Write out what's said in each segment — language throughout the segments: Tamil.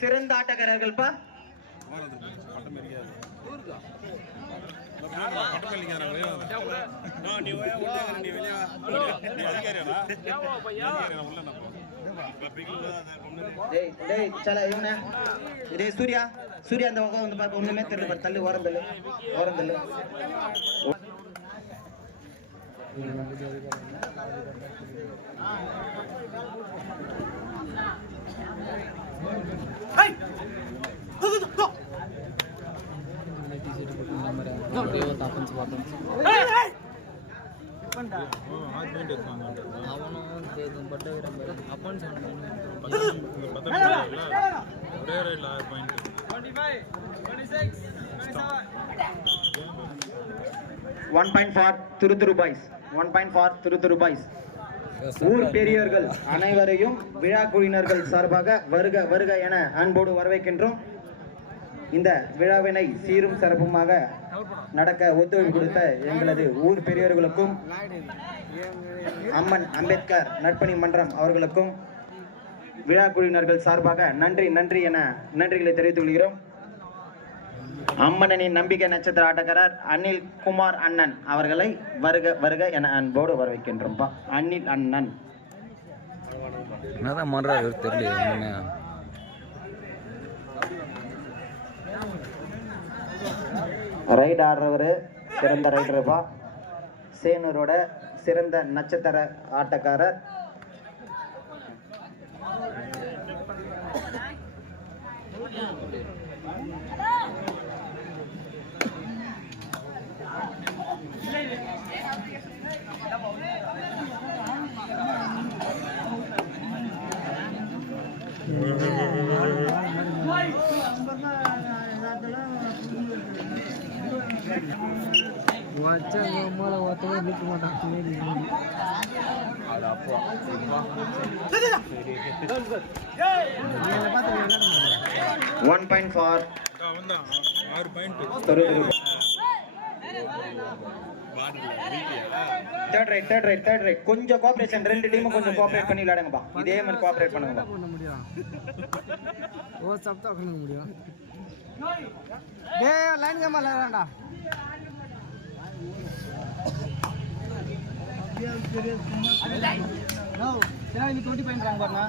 சிறந்த ஆட்டக்காரர்கள் பா சூர்யா சூர்யா அந்த பக்கம் வந்து பார்க்க ஒண்ணுமே தெரியல தள்ளு ஓரம் தள்ளு ஓரம் தள்ளு திருத்துரு பாய்ஸ் 1 point for திருத்துரு பாய்ஸ். ஊர் பெரியவர்கள் அனைவரையும் விழா குழுவினர்கள் சார்பாக வருக வருக என அன்போடு வரவேற்கின்றோம். இந்த விழாவினை சீரும் சிறப்புமாக நடக்க ஒத்துழைப்பு கொடுத்த எங்களது ஊர் பெரியவர்களுக்கும் அம்மன் அம்பேத்கர் நற்பணி மன்றம் அவர்களுக்கும் விழா குழுவினர்கள் சார்பாக நன்றி நன்றி என நன்றிகளை தெரிவித்துக் கொள்கிறோம். அம்மனின் நம்பிக்கை நட்சத்திர ஆட்டக்காரர் அனில் குமார் அண்ணன் அவர்களை வருக வருக என அன்போடு வரவேற்கின்றோம்பா. அனில் அண்ணன் ரைட் ஆடுறவரு சிறந்த ரைடர்ப்பா. சேனூரோட சிறந்த நட்சத்திர ஆட்டக்காரர் One point for third right கொஞ்சம் கோஆபரேஷன் ரெண்டு டீமும் கொஞ்சம் கோஆபரேட் பண்ணி விளையாடுங்கப்பா. இதே மாதிரி கோஆபரேட் பண்ணுங்கப்பா. ஓ சப்தா பண்ண முடியும். டேய் லைன் கேம் விளையாடடா. நோ சேனா நீ 20 பாயிண்ட் ராங்க பாருங்க.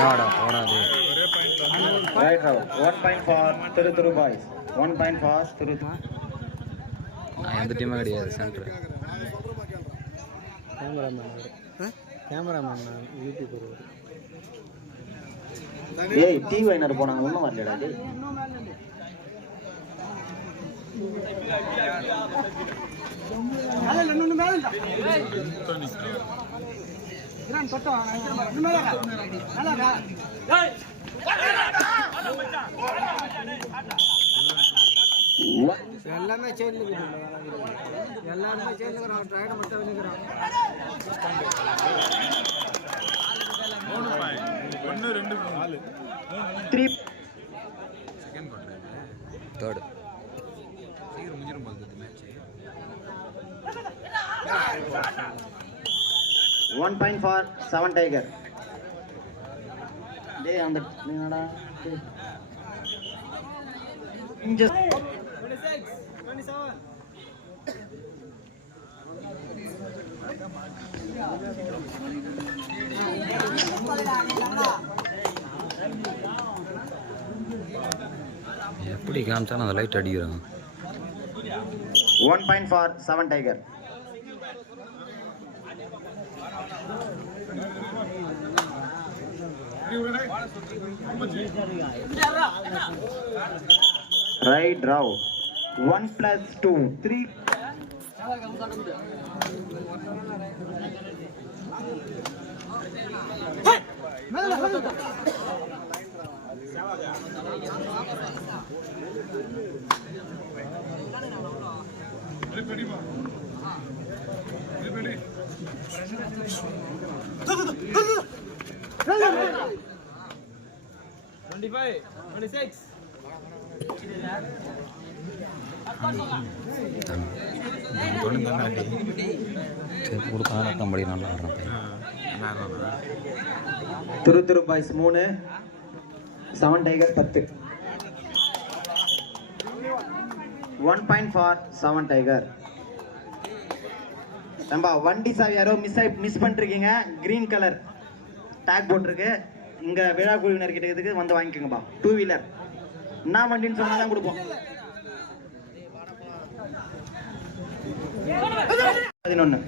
நாடா போடாதே. ஒரே point right row 1 point for திருத்துரு பாய்ஸ். 1 point for திருத்துரு. அந்த டீம் கிடையாது சென்டர். கேமராமேன் யூடியூப் வருவாரு. ஏய் டிவி வைனர் போனாங்க ஒண்ணும் வரலடா டேய். அல இன்னொன்னு மேல இல்ல. இரான் தொட்டோ இன்னொன்னு மேலடா. நல்லாடா. டேய். எல்லாமே சேஞ்ச் எல்லாமே சேஞ்ச் கரா ட்ரைட மட்டும் வந்துக்கறா. 3 பாயிண்ட் 1 2 4 3 செகண்ட் குவார்டர் தேர்ட் சீக்கிரம் முடிஞ்சிரும் போகுது மேட்ச். 1 point for 7 Tiger. டேய் அந்த என்னடா இங்க 26 27 எப்படி காமிச்சாலும் அந்த லைட் அடிக்கிறாங்க. 1 point for 7 Tiger. Right draw 1 plus 2 3 25 26 துரு boys 3 7 tiger 10. 1 point for 7 tiger. நம்ம வண்டி சாவி யாரோ மிஸ் பண்ணிருக்கீங்க. கிரீன் கலர் டேக் போட்டிருக்கு. இங்க விழா குழுவினர் கிட்ட இதுக்கு வந்து வாங்கிக்கோங்கப்பா. 2 வீலர் என்ன வண்டின்னு சொன்னாதான் கொடுப்போம். 11.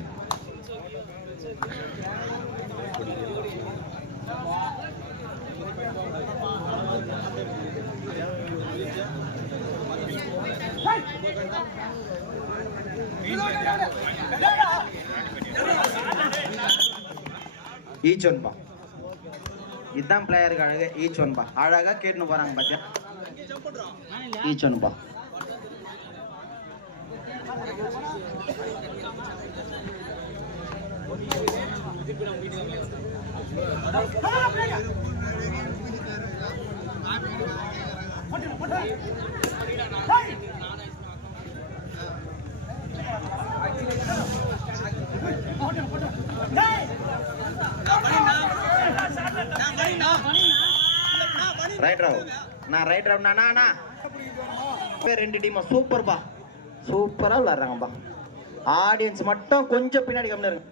ஈச் ஒன்பா இதுதான் பிளேயருக்கு அழகு. ஈச் ஒன்பா அழகா கேட்டுன்னு போறாங்க பாத்தியா. ஈச் ஒன்பா ரைட் ரவுண்ட். நான் ரைட் ரவுண்ட் நானா 2 டீம் சூப்பர்பா. சூப்பரா விளையாடுறாங்கப்பா. ஆடியன்ஸ் மட்டும் கொஞ்சம் பின்னாடி கம்மியா இருங்க.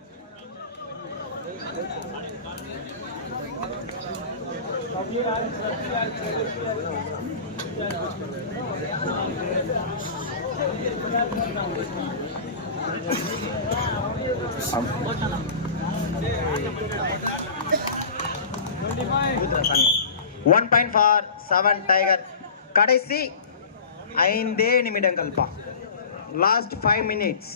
One point for 7 tiger. கடைசி 5 நிமிடங்கள் பா. Last 5 minutes.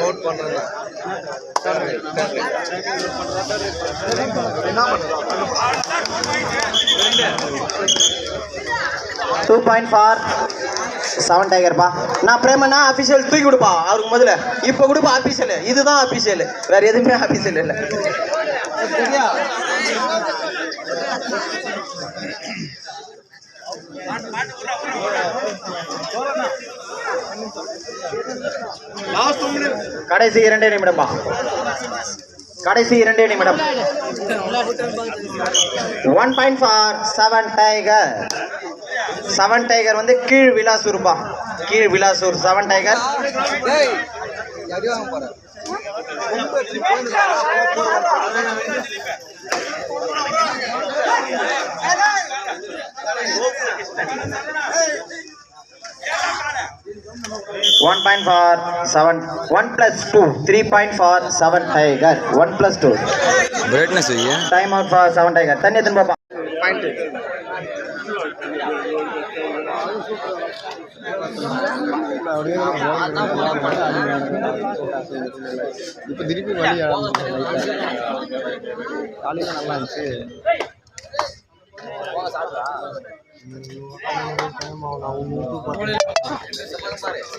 நோட் பண்றேன். 2 பாயிண்ட் ஃபார் 7 டைகர் பா. நான் பிரேமனா ஆபீஷியல் தூக்கி கொடுப்பா அவருக்கு முதல்ல. இப்ப கொடுப்பா ஆபீஷியல். இதுதான் ஆபீஷியல், வேற எதுவுமே ஆபீஷியல் இல்ல. கடைசி 2 நிமிடம் பா. கடைசி 2 நிமிடம். 1 பாயிண்ட் ஃபார் 7 டைகர். 7 டைகர் வந்து கீழ் விலாசூர்பா. கீழ் Vilasur 7 tiger. One point for 7. 1 plus 2. 3 point for 7 tiger. 1 plus 2. Brightness है ये. Time out for 7 tiger. तन्ने दिन बाबा. Point. இப்போ திருப்பி வழி காலையில் நல்லா இருந்துச்சு.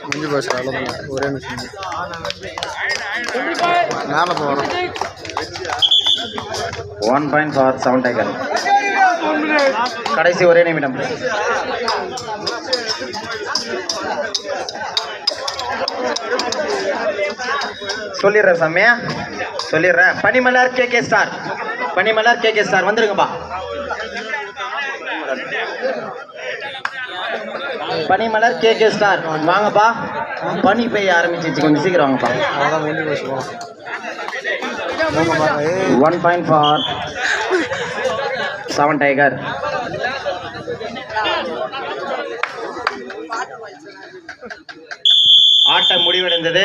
முடிஞ்சு போச்சு அவ்வளோதான். ஒரே நிமிஷம் மேலே போகணும். 1 point for 7 tiger. கடைசி ஒரே நிமிடம். சொல்லிடுறேன் சமயா, சொல்லிடுறேன். பனிமலர் KK ஸ்டார். பனிமலர் KK ஸ்டார் வந்துருங்கப்பா. பனிமலர் KK ஸ்டார் வாங்கப்பா. பனி பெய்ய ஆரம்பிச்சிச்சு, கொஞ்சம் சீக்கிரம் வாங்கப்பா. 1 point for 7 டைகர். ஆட்டம் முடிவடைந்தது.